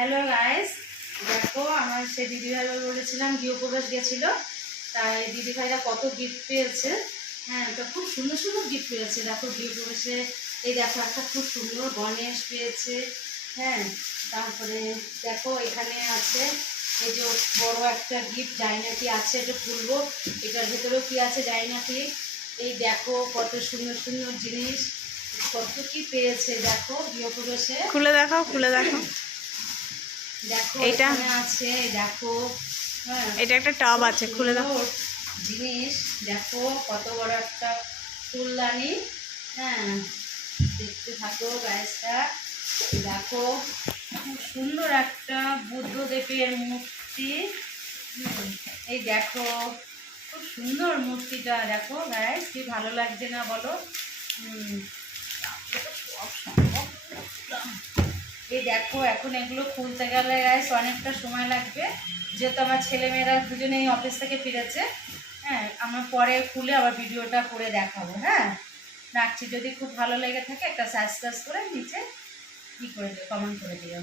Hello guys দেখো, আমার সে দিদিভাই বলেছিলাম, গৃহপ্রবেশ গেছিল। তাই দিদিভাইরা কত গিফট পেয়েছে। হ্যাঁ তো খুব সুন্দর সুন্দর গিফট পেয়েছে। দেখো, গৃহপ্রবেশে এই দেখো, একটা খুব সুন্দর গণেশ পেয়েছে। হ্যাঁ তারপরে দেখো, এখানে আছে এই যে বড় একটা গিফট যাই না কি আছে, এটা খুলবো। এটার ভেতরেও কি আছে যাই এই দেখো, কত সুন্দর সুন্দর জিনিস। কত কি পেয়েছে, দেখো, গৃহপ্রবেশে। খুলে দেখাও খুলে দেখাও। এখানে আছে দেখো হ্যাঁ এটা একটা টাব আছে খুলে দাও। জিনিস দেখো কত বড় একটা ফুলদানি হ্যাঁ দেখতে থাকো গাছটা দেখো খুব সুন্দর একটা বুদ্ধদেবের মূর্তি এই দেখো খুব সুন্দর মূর্তিটা দেখো গাছ কি ভালো লাগছে না বলো? হুম এই দেখো, এখন এগুলো খুলতে গেলে গাইস অনেকটা সময় লাগবে। যেহেতু আমার ছেলেমেয়েরা দুজনেই অফিস থেকে ফিরেছে হ্যাঁ আমরা পরে খুলে আবার ভিডিওটা করে দেখাবো হ্যাঁ। রাখছি, যদি খুব ভালো লেগে থাকে একটা সাবস্ক্রাইব করে নিচে ই করে দিও কমেন্ট করে দিও।